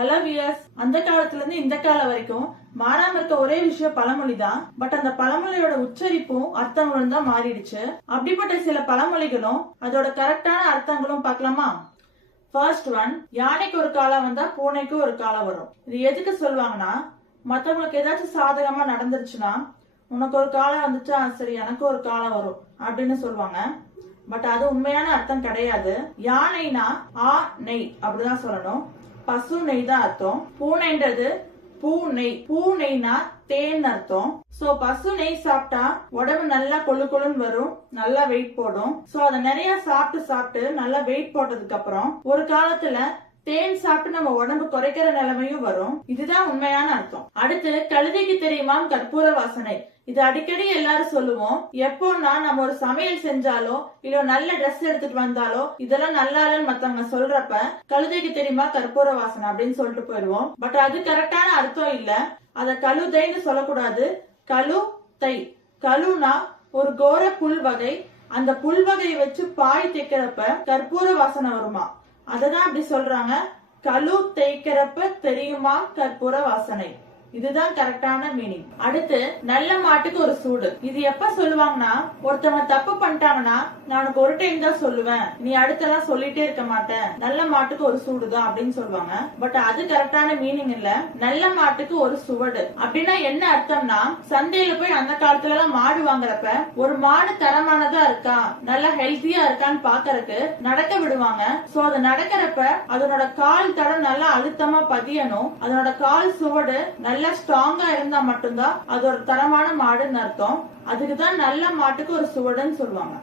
Hello wears, அந்த காலத்துல இருந்து இந்த காலம் வரைக்கும் மாறாம இருக்க ஒரே விஷயம் பழமொழி தான். பட் அந்த பழமொழியோட உச்சரிப்பும் அர்த்தங்களும் தான் மாறிடுச்சு. அப்படிப்பட்ட சில பழமொழிகளும் அதோட கரெக்டான அர்த்தங்களும் பார்க்கலாமா? ஃபர்ஸ்ட் ஒன், யானைக்கு ஒரு காலம் வந்தா பூனைக்கு ஒரு காலம் வரும். இது எதுக்கு சொல்லுவாங்கன்னா, மத்தவங்களுக்கு ஏதாச்சும் சாதகமா நடந்துருச்சுன்னா உனக்கு ஒரு காலம் வந்துச்சா, சரி எனக்கு ஒரு காலம் வரும் அப்படின்னு சொல்லுவாங்க. பட் அது உண்மையான அர்த்தம் கிடையாது. யானைனா ஆ நெய் அப்படிதான் சொல்லணும். பசு நெய் தான் அர்த்தம். பூனைன்றது பூ நெய். பூ நெய்னா தேன் அர்த்தம். சோ பசு நெய் சாப்பிட்டா உடம்பு நல்லா கொழு கொழுன்னு வரும், நல்லா வெயிட் போடும். சோ அதை நிறைய சாப்பிட்டு நல்லா வெயிட் போட்டதுக்கு அப்புறம் ஒரு காலத்துல தேன் சாப்பிட்டு நம்ம உடம்பு குறைக்கிற நிலைமையும் வரும். இதுதான் உண்மையான அர்த்தம். அடுத்து, கழுதைக்கு தெரியுமா கற்பூர வாசனை. இது அடிக்கடி எல்லாரும் சொல்லுவோம். எப்போன்னா நம்ம ஒரு சமையல் செஞ்சாலோ இல்ல நல்ல ட்ரெஸ் எடுத்துட்டு வந்தாலோ இதெல்லாம் நல்லா இல்லன்னு மத்தவங்க சொல்றப்ப கழுதைக்கு தெரியுமா கற்பூர வாசனை அப்படின்னு சொல்லிட்டு போயிடுவோம். பட் அது கரெக்டான அர்த்தம் இல்ல. அத கழுதைன்னு சொல்லக்கூடாது, கழு தை. கழுனா ஒரு கோர புல் வகை. அந்த புல் வகையை வச்சு பாய் தைக்கிறப்ப கற்பூர வாசனை வருமா, அததான் அப்படி சொல்றாங்க. கழு தேய்க்கிறப்ப தெரியுமா கற்பூர வாசனை. இதுதான் கரெக்டான மீனிங். அடுத்து, நல்ல மாட்டுக்கு ஒரு சூடு. இது எப்ப சொல்லுவாங்கன்னா, ஒருத்தவங்க தப்பு பண்ணிட்டாங்கன்னா நான் உனக்கு ஒரு டைம் தான் சொல்லுவேன், நீ அடுத்தெல்லாம் சொல்லிட்டே இருக்க மாட்டேன், நல்ல மாட்டுக்கு ஒரு சூடுதான் அப்படின்னு சொல்லுவாங்க. பட் அது கரெக்டான மீனிங் இல்ல. நல்ல மாட்டுக்கு ஒரு சுவடு அப்படின்னா என்ன அர்த்தம்னா, சந்தையில போய் அந்த காலத்துல எல்லாம் மாடு வாங்குறப்ப ஒரு மாடு தரமானதா இருக்கா, நல்லா ஹெல்த்தியா இருக்கான்னு பாக்குறதுக்கு நடக்க விடுவாங்க. சோ அது நடக்கிறப்ப அதனோட கால் தடம் நல்லா அழுத்தமா பதியணும். அதனோட கால் சுவடு நல்லா ஸ்ட்ராங்கா இருந்தா மட்டும்தான் அது ஒரு தரமான மாடுன்னு அர்த்தம். அதுக்குதான் நல்ல மாட்டுக்கு ஒரு சுவடுன்னு சொல்லுவாங்க.